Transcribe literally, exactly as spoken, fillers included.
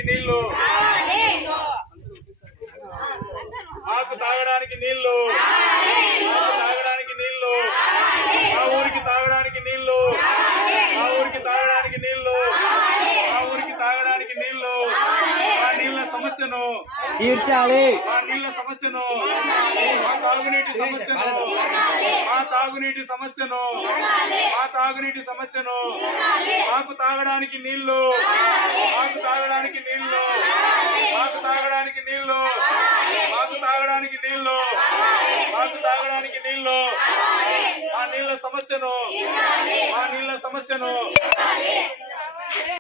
నీళ్లు మాకు తాగడానికి నీళ్లు మాకు తాగడానికి నీళ్లు మా ఊరికి తాగడానికి నీళ్లు మా ఊరికి తాగడానికి నీళ్లు మా ఊరికి తాగడానికి నీళ్లు మా నీళ్ల సమస్యను తీర్చాలి మా నీళ్ల సమస్యను మా తాగునీటి సమస్యను మా తాగునీటి సమస్యను మా తాగునీటి సమస్యను మాకు తాగడానికి నీళ్లు మాకు తాగడానికి నీళ్లు మాకు తాగడానికి నీళ్లు మాకు తాగడానికి నీళ్లు మాకు తాగడానికి నీళ్లు మా నీళ్ల సమస్యను మా నీళ్ల సమస్యను